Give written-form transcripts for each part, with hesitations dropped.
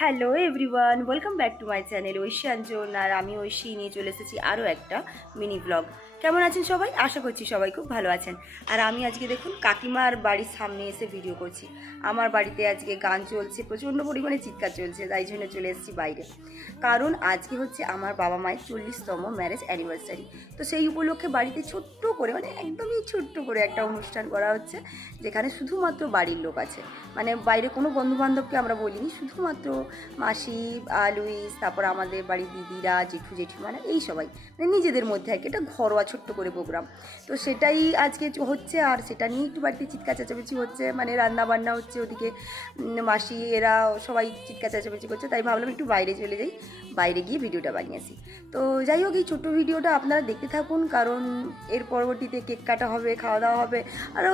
Hello everyone, welcome back to my channel Oishi Anjan. আর আমি ঐশী নিয়ে চলে এসেছি আরও একটা মিনি ব্লগ। কেমন আছেন সবাই? আশা করছি সবাই খুব ভালো আছেন। আর আমি আজকে দেখুন কাকিমার বাড়ির সামনে এসে ভিডিও করছি। আমার বাড়িতে আজকে গান চলছে, প্রচণ্ড পরিমাণে চিৎকার চলছে, তাই জন্য চলে এসেছি বাইরে। কারণ আজকে হচ্ছে আমার বাবা মায়ের 40তম ম্যারেজ অ্যানিভার্সারি। তো সেই উপলক্ষে বাড়িতে ছোট্ট করে, মানে একদমই ছোট্ট করে একটা অনুষ্ঠান করা হচ্ছে, যেখানে শুধুমাত্র বাড়ির লোক আছে। মানে বাইরে কোনো বন্ধুবান্ধবকে আমরা বলিনি, শুধুমাত্র মাসি, লুইস, তারপর আমাদের বাড়ির দিদিরা, জেঠু জেঠিমারা, এই সবাই, মানে নিজেদের মধ্যে আর কি, একটা ঘরোয়া ছোট্ট করে প্রোগ্রাম। তো সেটাই আজকে হচ্ছে, আর সেটা নিয়ে একটু বাড়িতে চিৎকার চেঁচামেচি হচ্ছে, মানে রান্না বান্না হচ্ছে ওদিকে, মাসি এরা সবাই চিৎকার চেঁচামেচি করছে। তাই ভাবলাম একটু বাইরে চলে যাই, বাইরে গিয়ে ভিডিওটা বানিয়েছি। তো যাই হোক, এই ছোট্ট ভিডিওটা আপনারা দেখতে থাকুন, কারণ এর পরবর্তীতে কেক কাটা হবে, খাওয়া দাওয়া হবে, আরও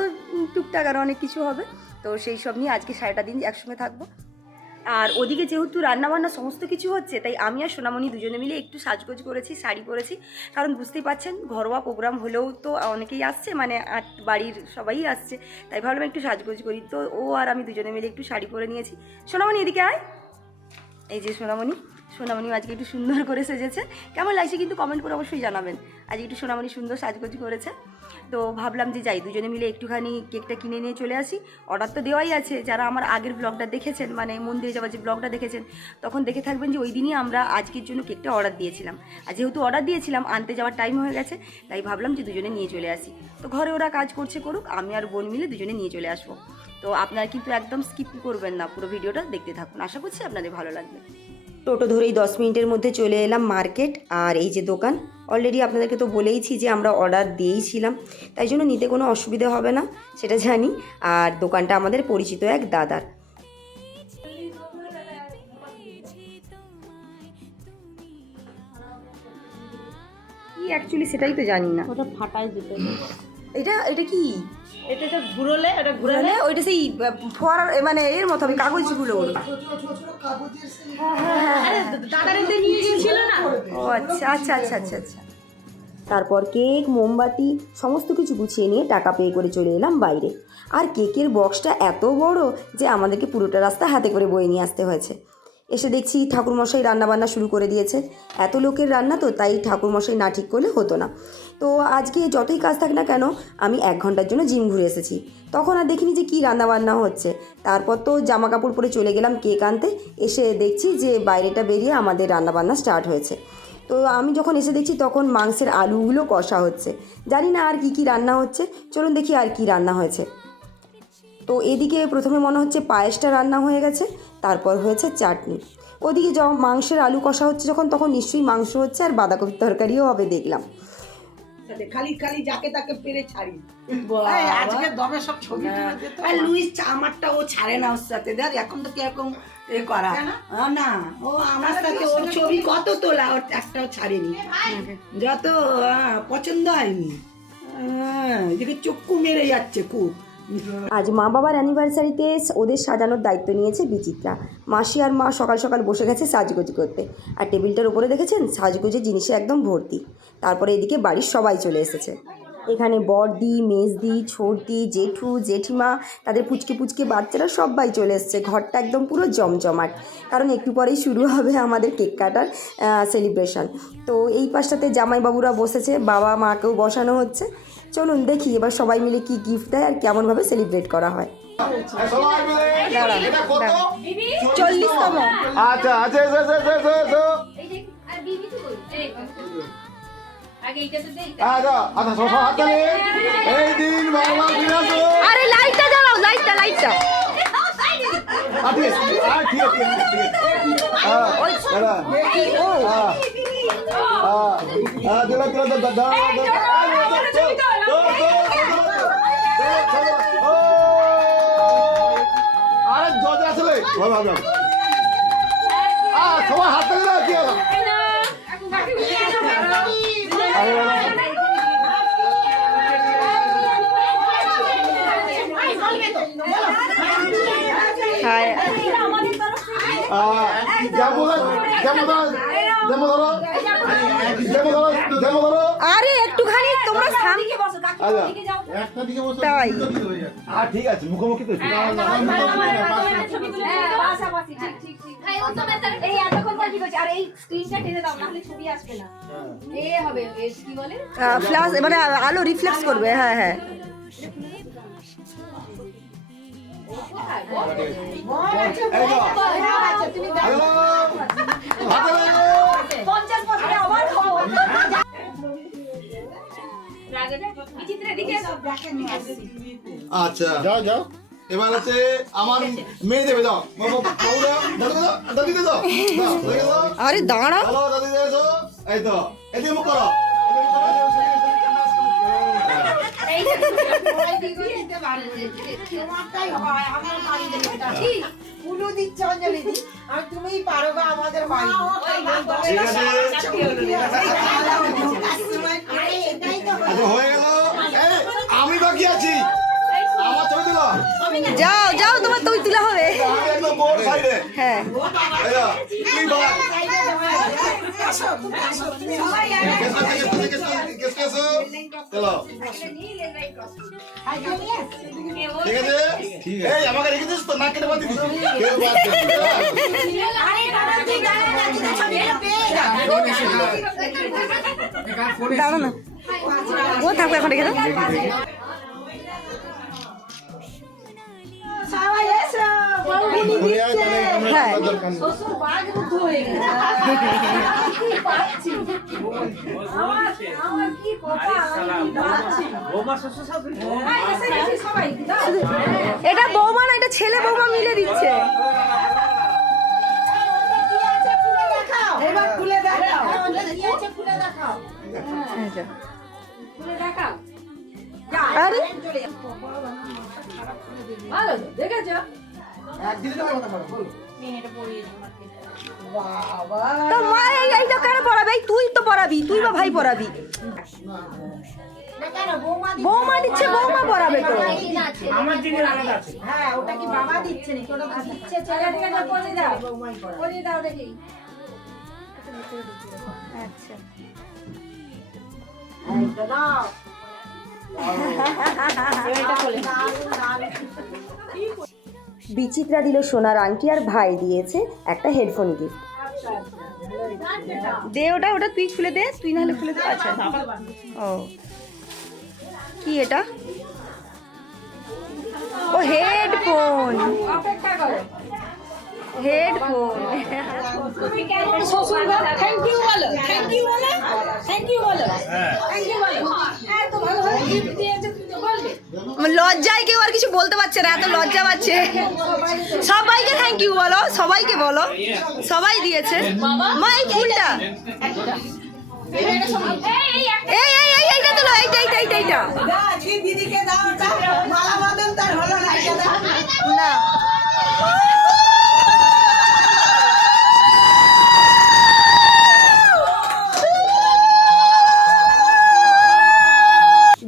টুকটাক আরও অনেক কিছু হবে। তো সেই সব নিয়ে আজকে সারাটা দিন একসঙ্গে থাকবো। আর ওদিকে যেহেতু রান্নাবান্না সমস্ত কিছু হচ্ছে, তাই আমি আর সোনামণি দুজনে মিলে একটু সাজগোজ করেছি, শাড়ি পরেছি। কারণ বুঝতেই পারছেন, ঘরোয়া প্রোগ্রাম হলেও তো অনেকেই আসছে, মানে বাড়ির সবাই আসছে, তাই ভাবলাম একটু সাজগোজ করি। তো ও আর আমি দুজনে মিলে একটু শাড়ি পরে নিয়েছি। সোনামণি এদিকে আয়। এই যে সোনামণি আজকে একটু সুন্দর করে সেজেছে। কেমন লাগছে কিন্তু কমেন্ট করে অবশ্যই জানাবেন। আজকে একটু সোনামণি সুন্দর সাজগোজ করেছে। তো ভাবলাম যে যাই, দুজনে মিলে একটুখানি কেকটা কিনে নিয়ে চলে আসি। অর্ডার তো দেওয়াই আছে, যারা আমার আগের ব্লগটা দেখেছেন, মানে মন্দিরে যাওয়ার যে ব্লগটা দেখেছেন, তখন দেখে থাকবেন যে ওই দিনই আমরা আজকের জন্য কেকটা অর্ডার দিয়েছিলাম। আর যেহেতু অর্ডার দিয়েছিলাম, আনতে যাওয়ার টাইম হয়ে গেছে, তাই ভাবলাম যে দুজনে নিয়ে চলে আসি। তো ঘরে ওরা কাজ করছে, করুক, আমি আর বোন মিলে দুজনে নিয়ে চলে আসবো। তো আপনারা কিন্তু একদম স্কিপ করবেন না, পুরো ভিডিওটা দেখতে থাকুন, আশা করছি আপনাদের ভালো লাগবে। টোটো ধরেই 10 মিনিটের মধ্যে চলে এলাম মার্কেট। আর এই যে দোকান, অলরেডি আপনাদেরকে তো বলেইছি যে আমরা অর্ডার দিয়েইছিলাম, তাই জন্য নিতে কোনো অসুবিধা হবে না, সেটা জানি। আর দোকানটা আমাদের পরিচিত এক দাদার। কি অ্যাকচুয়ালি সেটাই তো জানি না। ওটা ফাটাই দিতে এটা কি? এটা ঘুরালে ওইটা সেই ফোয়ারার, মানে এর মতো হবে, কাগজগুলো। দাদারিতে নিয়ে গিয়েছিল না। ও আচ্ছা আচ্ছা আচ্ছা আচ্ছা আচ্ছা। তারপর কেক, মোমবাতি সমস্ত কিছু গুছিয়ে নিয়ে টাকা পে করে চলে এলাম বাইরে। আর কেকের বক্সটা এত বড় যে আমাদেরকে পুরোটা রাস্তা হাতে করে বয়ে নিয়ে আসতে হয়েছে। এসে দেখছি ঠাকুরমশাই রান্নাবান্না শুরু করে দিয়েছে। এত লোকের রান্না তো, তাই ঠাকুরমশাই না ঠিক করলে হতো না। তো আজকে যতই কাজ থাক না কেন, আমি 1 ঘন্টার জন্য জিম ঘুরে এসেছি। তখন আর দেখিনি যে কী রান্নাবান্না হচ্ছে। তারপর তো জামা কাপড় পরে চলে গেলাম কেক আনতে। এসে দেখছি যে বাইরেটা বেরিয়ে আমাদের রান্নাবান্না স্টার্ট হয়েছে। তো আমি যখন এসে দেখছি, তখন মাংসের আলুগুলো কষা হচ্ছে। জানি না আর কি রান্না হচ্ছে, চলুন দেখি আর কি রান্না হয়েছে। তো এদিকে প্রথমে মনে হচ্ছে পায়েসটা রান্না হয়ে গেছে, তারপর হয়েছে চাটনি। ওদিকে যখন মাংসের আলু কষা হচ্ছে যখন, তখন নিশ্চয়ই মাংস হচ্ছে আর বাঁধাকপির তরকারিও হবে দেখলাম। খালি খালি যাকে তাকে পেরে ছাড়ি। আজকে দমে সব ছবি তুলে দিত। আর লুইস আমারটা ও ছাড়ে না ওর সাথে। দেখ এখন তো কিরকম করা না, ও আমার সাথে ওর ছবি কত তোলা, ওর একটাও ছাড়েনি। যত পছন্দ হয়নি, এদিকে চক্ষু মেরে যাচ্ছে খুব। আজ মা বাবার অ্যানিভার্সারিতে ওদের সাজানোর দায়িত্ব নিয়েছে বিচিত্রা। মাসি আর মা সকাল সকাল বসে গেছে সাজগোজ করতে। আর টেবিলটার উপরে দেখেছেন সাজগোজের জিনিসে একদম ভর্তি। তারপরে এদিকে বাড়ির সবাই চলে এসেছে। এখানে বড়দি, মেজদি, ছোটদি, জেঠু, জেঠিমা, তাদের পুচকে পুচকে বাচ্চারা সবাই চলে এসেছে। ঘরটা একদম পুরো জমজমাট, কারণ একটু পরেই শুরু হবে আমাদের কেক কাটার সেলিব্রেশন। তো এই পাশটাতে জামাইবাবুরা বসেছে, বাবা মাকেও বসানো হচ্ছে। চলুন দেখি এবার সবাই মিলে কি গিফট দেয় আর কেমনভাবে সেলিব্রেট করা হয়। 40তম। আচ্ছা আচ্ছা আরে লাইটটা জ্বালাও, লাইটটা সবাই হাত তালি দাও, কি হলো? আরে একটুখানি তোমরা সামনে বসো, তাই ঠিক আছে, মুখোমুখি তো এই এতক্ষণ পর কি করছে? আর এই স্ক্রিনটা টেনে দাও, না হলে ছবি আসবে না। এ হবে, এ কি বলে? ফ্ল্যাশ মানে আলো রিফ্লেক্স করবে। হ্যাঁ হ্যাঁ তুমি হ্যালো হাতে লাগো 50 বছরে আবার খাও। বিচিত্রা দিকে আচ্ছা যাও যাও এবার হচ্ছে আমার মেয়ে দেবে দাও বাবু দাও দাদু দাও আরে দাঁড়া হ্যালো দাদু দেছো এই তো এদিকে মুখ করো পুলু দিচ্ছে অঞ্জলি দি আর তুমিই পারো গো আমাদের বাড়ি ঠিক আছে আচ্ছা হয়ে গেল এই আমি বাকি আছি আমার ছবি দিল যাও যাও তোমার তুই তুলা হবে। আমি একদম বোর্ড সাইডে হ্যাঁ এই যা তুই বল কেস চলো ঠিক আছে এই আমাকে রেখে দিস তো না কেটে বাদ দিস কেউ বাদ দাঁড়া না ও থাকবে এখন রেখে দাও। সবাই এসো হ্যাঁ শ্বশুর বাজরুদ্ধ হয়ে গেছে। কি পাচ্ছি আমার কি কথা আমি পাচ্ছি। এই এসে গেছি সবাই দাও। এটা বৌমা না এটা ছেলে বৌমা মিলে দিচ্ছে। এবার খুলে দেখাও কি আছে খুলে দেখাও। খুলে দেখাও। আরে ভালো তো, দেখেছো? বাবা তো মা এইটা কেন পড়াবে? এই তুই তো পড়াবি, তুই বা ভাই পড়াবি। বৌমা দিচ্ছে বৌমা পড়াবে তো। হ্যাঁ ওটা কি বাবা দিচ্ছে নাকি ওটা দিচ্ছে ছেলে ঠিক আছে পরিয়ে দাও। পরিয়ে দাও দেখি। আচ্ছা এইটা দাও বিচিত্রা দিল সোনার আংটি আর ভাই দিয়েছে একটা হেডফোন গিফট। দে ওটা ওটা তুই খুলে দে, তুই নাহলে খুলে দে। আচ্ছা ও কি এটা? ও হেডফোন অপেক্ষা করো। হেডফোন। তুমি কেমন শ্বশুর গো? থ্যাংক ইউ বলো। থ্যাংক ইউ বলো। থ্যাংক ইউ বলো। থ্যাংক ইউ বলো। এত ভালো ভালো গিফট দিয়েছে তুমি তো বলবে। লজ্জায় কেউ আর কিছু বলতে পারছে না, এত লজ্জা পাচ্ছে। সবাইকে থ্যাংক ইউ বলো, সবাইকে বলো, সবাই দিয়েছে। মা এই ফুলটা এই একটা এই এই এই এইটা তো এইটা এইটা এইটা এইটা দাও আজকে দিদিকে দাও ওটা মালা বদল তার হলো না এটা দাও না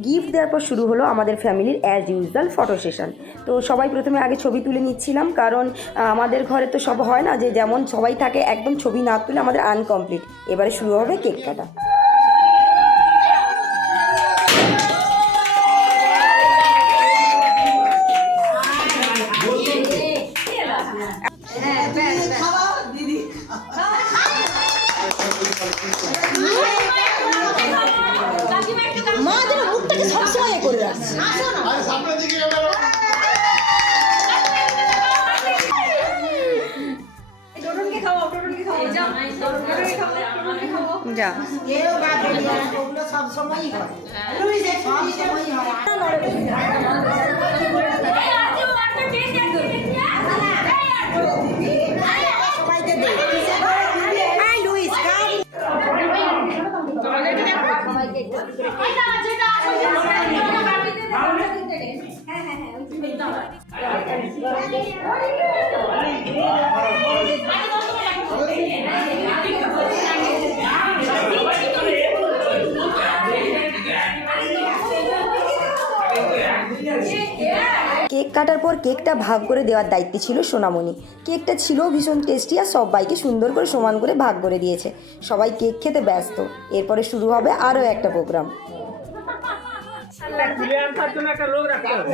গিফট দেওয়ার পর শুরু হলো আমাদের ফ্যামিলির অ্যাজ ইউজুয়াল ফটো সেশন। তো সবাই প্রথমে আগে ছবি তুলে নিচ্ছিলাম, কারণ আমাদের ঘরে তো সব হয় না যে যেমন সবাই থাকে একদম ছবি না তুলে আমাদের আনকমপ্লিট। এবারে শুরু হবে কেক কাটা। খাওয়াও দিদি মা যেন মুখটাকে সবসময় এ করে রাখছে। আরে সামনের দিকে এবার টোটনকে খাওয়াও, টোটনকে খাওয়াও। যাও, টোটনকে খাওয়াও। যা কেউ বাদ দেবে না ওগুলো সব সময়ই হয় তুই যে সব সময়ই হয় সবাইকে দে আই লুইস কাম কেক কাটার পর কেকটা ভাগ করে দেওয়ার দায়িত্ব ছিল সোনামণি। কেকটা ছিল ভীষণ টেস্টি আর সবাইকে সুন্দর করে সমান করে ভাগ করে দিয়েছে। সবাই কেক খেতে ব্যস্ত। এরপরে শুরু হবে আরও একটা প্রোগ্রাম।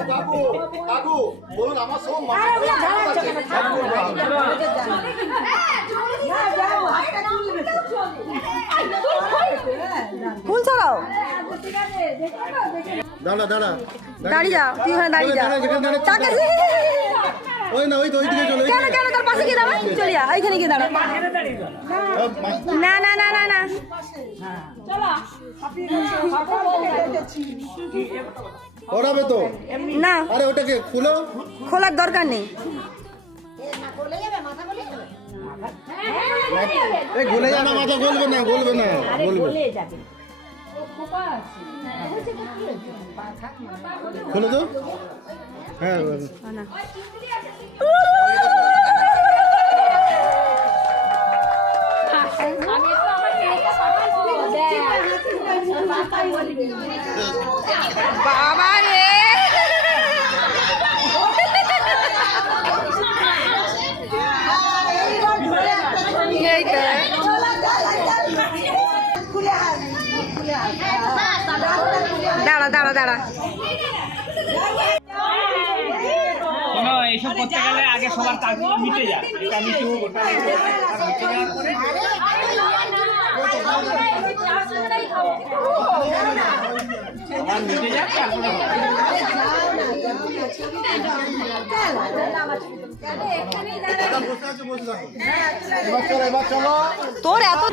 কাকু কাকু বলুন আমার সব মা দাঁড়া দাঁড়া দাঁড়িয়ে যা, তুই ওখানে দাঁড়িয়ে যা। তাকে ওই না ওই তো ওই দিকে চলে কেন কেন তোর পাশে গিয়ে দাঁড়া, চলে যা, ওইখানে গিয়ে দাঁড়া। না না না না না, ওরাবে তো না আরে ওটাকে খুলো খোলার দরকার নেই। এই গলে না মাথা গলবে না গলবে না গলবে খুলো তো হ্যাঁ বাবা রে, এই তো। দাঁড়া দাঁড়া দাঁড়া, কোনো এইসব করতে গেলে আগে সবার কাজগুলো মিটে যায়, এটা মিটে হোক ওটা মিটে যাক, আর মিটে যাওয়ার পরে আবার মিটে যাক তারপরে হবে। এবার চলো তোর এত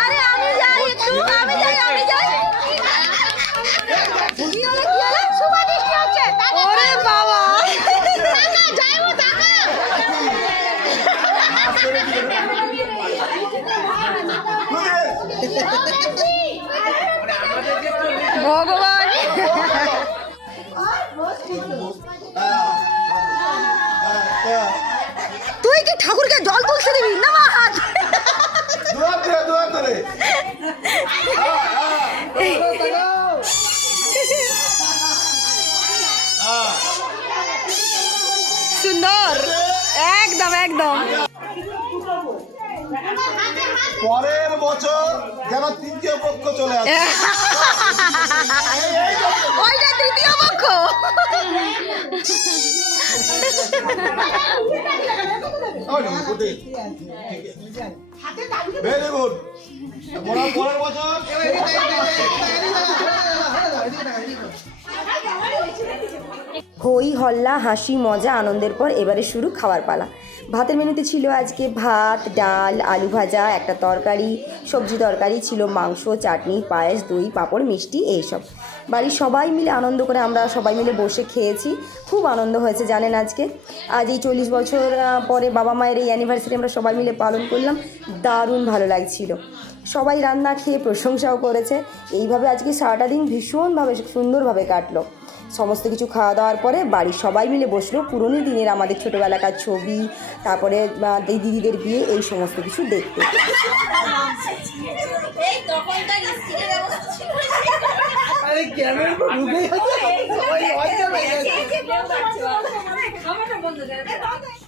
আরে আমি যাই একটু, আমি যাই আমি যাই। ওরে বাবা, ভগবান তুই কি ঠাকুরকে জল তুলতে দিবি না? মা হাত দুয়ার ধরে সুন্দর, একদম একদম। পরের বছর যেন তৃতীয় পক্ষ চলে আসে ওইটা তৃতীয় পক্ষ। ভেরি গুড পরের বছর হই হল্লা হাসি মজা আনন্দের পর এবারে শুরু খাওয়ার পালা। ভাতের মেনুতে ছিল আজকে ভাত, ডাল, আলু ভাজা, একটা তরকারি, সবজি তরকারি ছিল, মাংস, চাটনি, পায়েস, দই, পাঁপড়, মিষ্টি, এইসব। বাড়ির সবাই মিলে আনন্দ করে আমরা সবাই মিলে বসে খেয়েছি, খুব আনন্দ হয়েছে। জানেন আজকে আজ এই 40 বছর পরে বাবা মায়ের এই অ্যানিভার্সারি আমরা সবাই মিলে পালন করলাম, দারুণ ভালো লাগছিল। সবাই রান্না খেয়ে প্রশংসাও করেছে। এইভাবে আজকে সারাটা দিন ভীষণভাবে সুন্দরভাবে কাটলো। সমস্ত কিছু খাওয়া দাওয়ার পরে বাড়ির সবাই মিলে বসলো পুরোনো দিনের আমাদের ছোটোবেলাকার ছবি, তারপরে দিদিদের বিয়ে, এই সমস্ত কিছু দেখতে।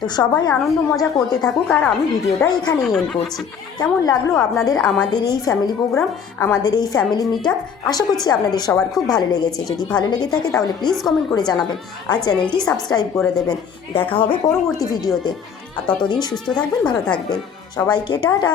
তো সবাই আনন্দ মজা করতে থাকুক, আর আমি ভিডিওটা এখানেই এন্ড করছি। কেমন লাগলো আপনাদের আমাদের এই ফ্যামিলি প্রোগ্রাম, আমাদের এই ফ্যামিলি মিট আপ? আশা করছি আপনাদের সবার খুব ভালো লেগেছে। যদি ভালো লেগে থাকে তাহলে প্লিজ কমেন্ট করে জানাবেন, আর চ্যানেলটি সাবস্ক্রাইব করে দেবেন। দেখা হবে পরবর্তী ভিডিওতে, আর ততদিন সুস্থ থাকবেন, ভালো থাকবেন। সবাইকে টাটা।